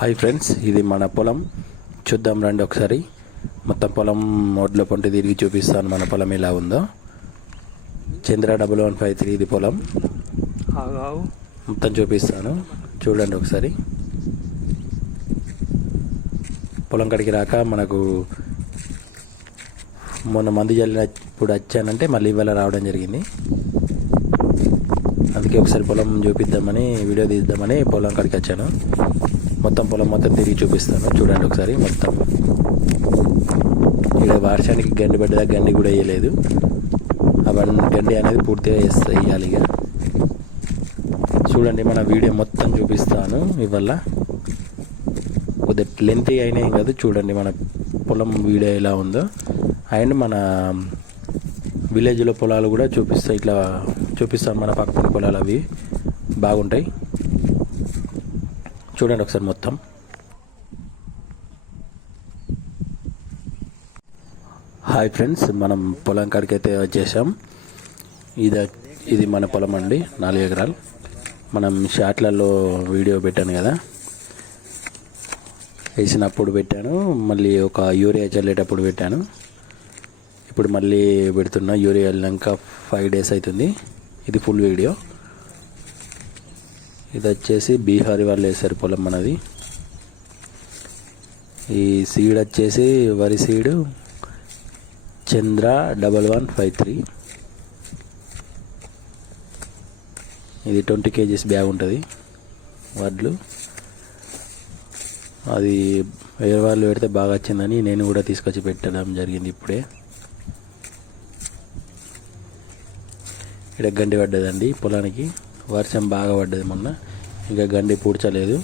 Hi friends, ఇది మన పొలం. చూద్దాం రండి ఒకసారి. మొత్తం పొలం ఒడ్ల పొంటి తిరిగి చూపిస్తాను మన పొలం ఎలా ఉందో. చంద్ర 1153 ఇది పొలం. మొత్తం చూపిస్తాను, చూడండి ఒకసారి. పొలం కడికి రాక మనకు మొన్న మందు జల్లినప్పుడు వచ్చానంటే మళ్ళీ ఇవాళ రావడం జరిగింది. అందుకే ఒకసారి పొలం చూపిద్దామని, వీడియో తీద్దామని పొలం కాడికి వచ్చాను. మొత్తం పొలం మొత్తం తిరిగి చూపిస్తాను, చూడండి ఒకసారి. మొత్తం ఇక్కడ వర్షానికి గండి పడ్డదా, గండి కూడా వేయలేదు. అవన్నీ గండి అనేది పూర్తిగా వేయాలి. ఇక చూడండి, మన వీడియో మొత్తం చూపిస్తాను ఇవాళ. కొద్దిగా లెంత్ అయినా ఏం కాదు, చూడండి మన పొలం వీడియో ఎలా ఉందో. అండ్ మన విలేజ్లో పొలాలు కూడా ఇట్లా చూపిస్తాను. మన పక్కన పొలాలు అవి బాగుంటాయి, చూడండి ఒకసారి మొత్తం. హాయ్ ఫ్రెండ్స్, మనం పొలం కాడికి అయితే వచ్చేసాం. ఇది మన పొలం అండి, 4 ఎకరాలు. మనం షార్ట్లలో వీడియో పెట్టాను కదా, వేసినప్పుడు పెట్టాను, మళ్ళీ ఒక యూరియా చల్లేటప్పుడు పెట్టాను. ఇప్పుడు మళ్ళీ పెడుతున్నా. యూరియా వెళ్ళాక 5 days అవుతుంది. ఇది ఫుల్ వీడియో. ఇది వచ్చేసి బీహారీ వాళ్ళు వేసారు పొలం మనది. ఈ సీడ్ వచ్చేసి వరి సీడు చంద్ర 1153. ఇది 20 kgs బ్యాగ్ ఉంటుంది వడ్లు. అది వేరే వాళ్ళు పెడితే బాగా వచ్చిందని నేను కూడా తీసుకొచ్చి పెట్టడం జరిగింది ఇప్పుడే. ఇక్కడ గండి పడ్డదండి పొలానికి, వర్షం బాగా పడ్డది మొన్న. ఇంకా గండి పూడ్చలేదు.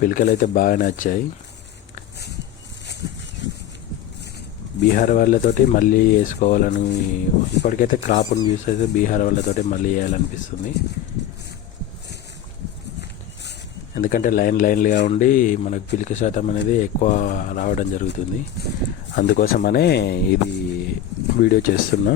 పిలకలు అయితే బాగానే వచ్చాయి. బీహార్ వాళ్ళతోటి మళ్ళీ వేసుకోవాలని, ఇప్పటికైతే క్రాప్ని యూస్ అయితే బీహార్ వాళ్ళతోటి మళ్ళీ వేయాలనిపిస్తుంది. ఎందుకంటే లైన్లుగా ఉండి మనకు పిలిక శాతం అనేది ఎక్కువ రావడం జరుగుతుంది. అందుకోసమనే ఇది వీడియో చేస్తున్నా.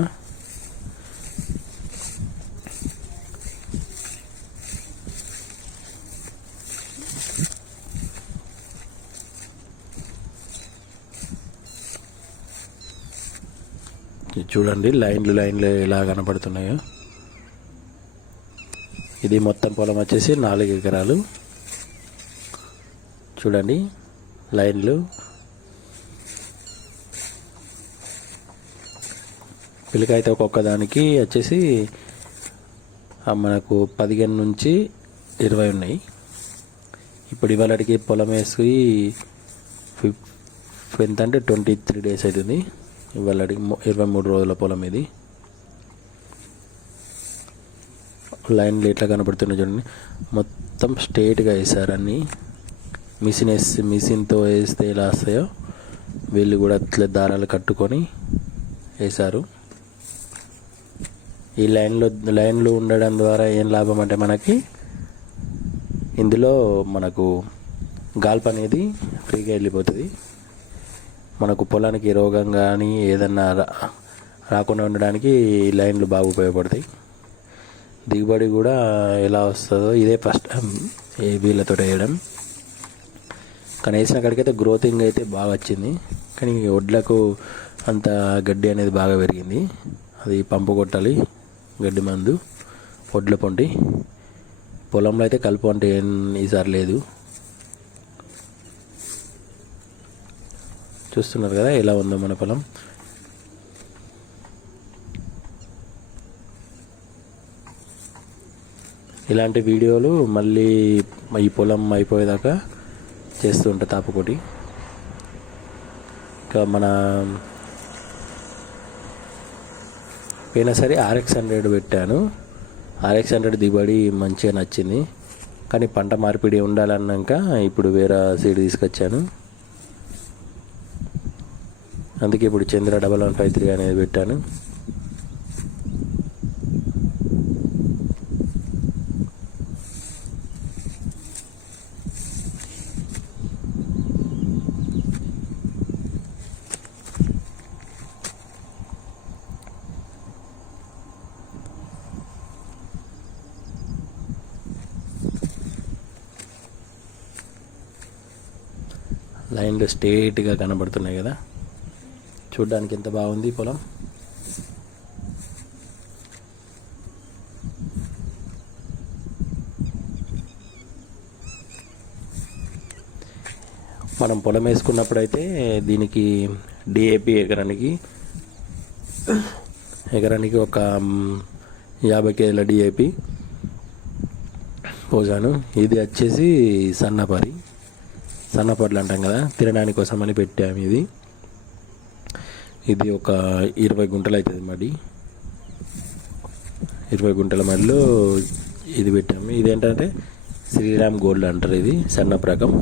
చూడండి లైన్లు ఎలా కనపడుతున్నాయో. ఇది మొత్తం పొలం వచ్చేసి 4 ఎకరాలు. చూడండి లైన్లు. పిలక అయితే ఒక్కొక్క దానికి వచ్చేసి మనకు 15 నుంచి 20 ఉన్నాయి. ఇప్పుడు ఇవాళకి పొలం వేసి ఎంత అంటే 23 days అవుతుంది. ఇవాళకి 23 రోజుల పొలం ఇది. లైన్లు ఎట్లా కనపడుతున్నాయి చూడండి. మొత్తం స్ట్రేట్గా వేసారు అన్నీ. మిషన్తో వేస్తే ఎలా వస్తాయో వీళ్ళు కూడా అట్లా దారాలు కట్టుకొని వేశారు. ఈ లైన్లు ఉండడం ద్వారా ఏం లాభం అంటే మనకి ఇందులో మనకు గాల్ప్ అనేది ఫ్రీగా వెళ్ళిపోతుంది. మనకు పొలానికి రోగం కానీ ఏదన్నా రాకుండా ఉండడానికి ఈ లైన్లు బాగా ఉపయోగపడతాయి. దిగుబడి కూడా ఎలా వస్తుందో ఇదే ఫస్ట్ వీళ్ళతో వేయడం. కానీ వేసిన కాడికైతే గ్రోతింగ్ అయితే బాగా వచ్చింది. కానీ వడ్లకు అంత గడ్డి అనేది బాగా పెరిగింది. అది పంపు కొట్టాలి, గడ్డి మందు వడ్ల పొంటి. పొలంలో అయితే కలుపు అంటే ఈసారి లేదు. చూస్తున్నారు కదా ఎలా ఉందో మన పొలం. ఇలాంటి వీడియోలు మళ్ళీ ఈ పొలం అయిపోయేదాకా చేస్తూ ఉంటా తాపకోటి. ఇంకా మన పోయినా సరే RX100 పెట్టాను. RX100 దిగుబడి మంచిగా నచ్చింది. కానీ పంట మార్పిడి ఉండాలన్నాక ఇప్పుడు వేరే సీడ్ తీసుకొచ్చాను. అందుకే ఇప్పుడు చంద్ర 1153 అనేది పెట్టాను. లైన్లు స్ట్రేట్గా కనబడుతున్నాయి కదా, చూడ్డానికి ఎంత బాగుంది పొలం. మనం పొలం వేసుకున్నప్పుడు అయితే దీనికి డిఏపి ఎకరానికి ఒక 50 కేజీల డిఏపి పోసాను. ఇది వచ్చేసి సన్నపర్లు అంటాం కదా, తినడానికి కోసం అని పెట్టాము. ఇది ఒక 20 గుంటలు అవుతుంది మడి. 20 గుంటల మడిలో ఇది పెట్టాము. ఇదేంటంటే శ్రీరామ్ గోల్డ్ అంటారు. ఇది సన్నపు రకం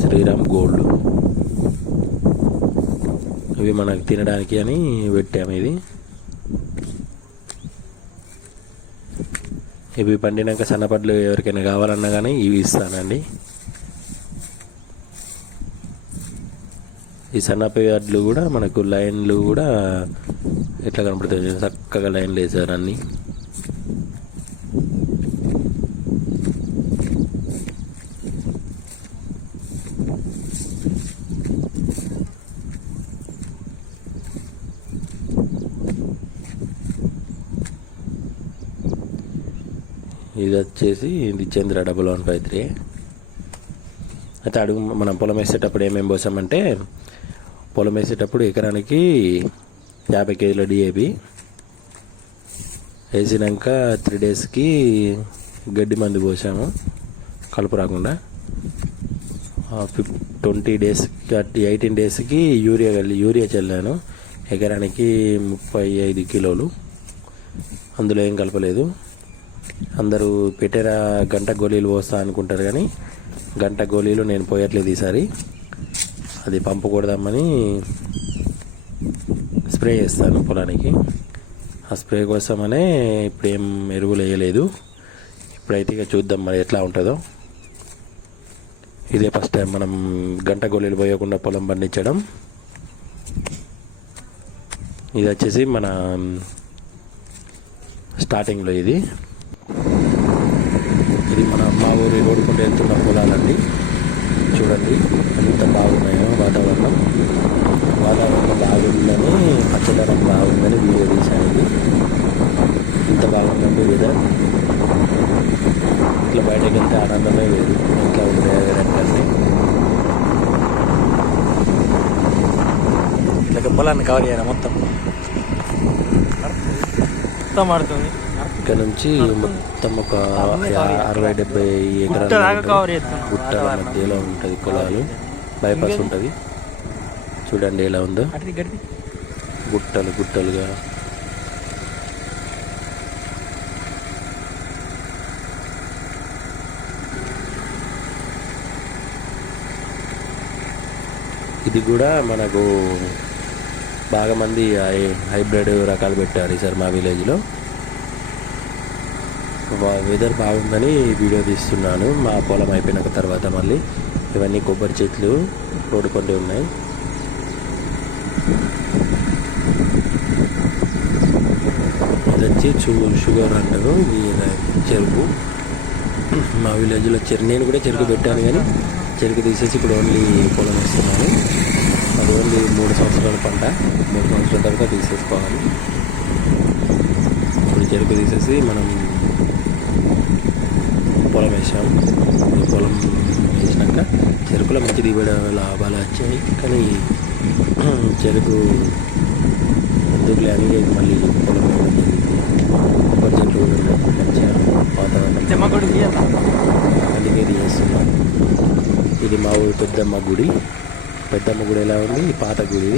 శ్రీరామ్ గోల్డ్. ఇవి మనకు తినడానికి అని పెట్టాము. ఇవి పండినాక సన్నపడ్లు ఎవరికైనా కావాలన్నా కానీ ఇవి ఇస్తానండి. ఈ సన్నపడ్లు కూడా మనకు లైన్లు కూడా ఎట్లా కనపడుతుంది, చక్కగా లైన్లు వేసారు అన్నీ. ఇది వచ్చేసి ఇది చంద్ర 1153. అయితే అడుగు మనం పొలం వేసేటప్పుడు ఏమేమి పోసామంటే, పొలం వేసేటప్పుడు ఎకరానికి 50 కేజీల డిఏపి వేసినాక 3 డేస్కి గడ్డి మందు పోసాము కలుపు రాకుండా. 20 డేస్కి 18 డేస్కి యూరియా చల్లాను ఎకరానికి 35 కిలోలు. అందులో ఏం కలపలేదు. అందరూ పెట్టేరా గంట గోళీలు పోస్తా అనుకుంటారు, కానీ గంట గోళీలు నేను పోయట్లేదు ఈసారి. అది పంపు కొడదామని స్ప్రే చేస్తాను పొలానికి. ఆ స్ప్రే కోసమనే ఇప్పుడు ఏం ఎరువులు వేయలేదు. ఇప్పుడైతే ఇక చూద్దాం మరి ఎట్లా ఉంటుందో. ఇదే ఫస్ట్ టైం మనం గంట గోళీలు పోయకుండా పొలం పండించడం. ఇది వచ్చేసి మన స్టార్టింగ్లో ఇది మన మా ఊరి రోడ్డుకుంటూ వెళ్తున్న పొలాలండి. చూడండి ఎంత బాగున్నాయో. వాతావరణం బాగుందని, పచ్చదనం బాగుందని వీడియో తీశాను. ఇది ఇంత బాగుందండి వెదర్. ఇట్లా బయటకు వెళ్తే ఆనందమే వేరు. ఇంట్లో ఉండే కంటే ఇట్లా పొలాన్ని కవర్ చేయాలి మొత్తం ఆడుతుంది. ఇక్కడ నుంచి మొత్తం ఒక 60-70 ఎకరాల గుట్టల మధ్యలో ఉంటుంది పొలాలు. బైపాస్ ఉంటుంది. చూడండి ఎలా ఉందో, గుట్టలుగా. ఇది కూడా మనకు బాగా మంది హైబ్రిడ్ రకాలు పెట్టారు ఈసారి మా విలేజ్లో. వెదర్ బాగుందని వీడియో తీస్తున్నాను. మా పొలం అయిపోయిన తర్వాత మళ్ళీ ఇవన్నీ కొబ్బరి చెట్లు రోడ్డు పండి ఉన్నాయి. ఇది వచ్చి షుగర్ అంటారు. ఇది చెరుకు. మా విలేజ్లో నేను కూడా చెరుకు పెట్టాను, కానీ చెరుకు తీసేసి ఇప్పుడు ఓన్లీ పొలం వేస్తున్నాను. అది ఓన్లీ 3 సంవత్సరాల పంట. 3 సంవత్సరాల తర్వాత తీసేసుకోవాలి. ఇప్పుడు చెరుకు తీసేసి మనం పొలం వేసాం. ఈ పొలం వేసినాక చెరుకులో మంచి దిగుబడి లాభాలు వచ్చాయి, కానీ చెరుకు ఎందుకులే అని మళ్ళీ పొలం కొబ్బరి చెట్లు కూడా ఉన్నాయి. మంచిగా వాతావరణం అందుకే చేస్తున్నాం. ఇది మా ఊరు పెద్దమ్మ గుడి. పెద్దమ్మ గుడి ఎలా ఉంది, పాత గుడి.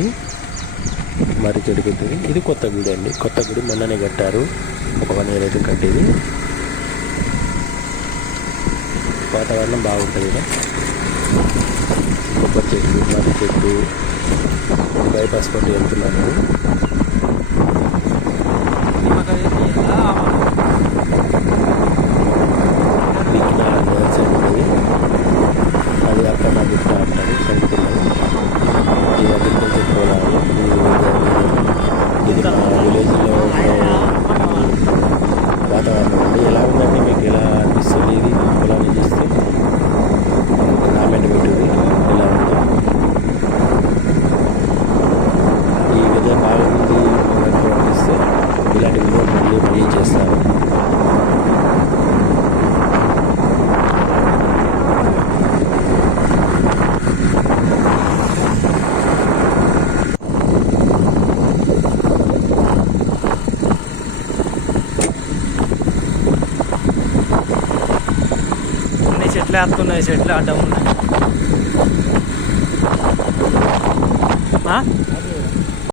ఇది మరి చెడుకుతుంది. ఇది కొత్త గుడి అండి. కొత్త గుడి మొన్ననే కట్టారు, ఒక 1 year అయితే కట్టేది. వాతావరణం బాగుంటుంది కదా. కొబ్బరి చెట్లు, మర్రి చెట్టు. బైపాస్ పట్టి వెళ్తున్నాను. అది అక్కడ నా గుట్ట అంటారు, చదువుతున్నాను. ఇది అగ్రికల్చర్ పొలాలు. ఇది మా విలేజ్లో వాతావరణం అండి. ఎలా ఉందండి, మీకు ఎలా అనిపిస్తుంది ఇది పొలాన్ని చూస్తే? కామెంట్ పెట్టింది. చెట్లు వేస్తున్నాయి, చెట్లు అడ్డం ఉన్నాయి.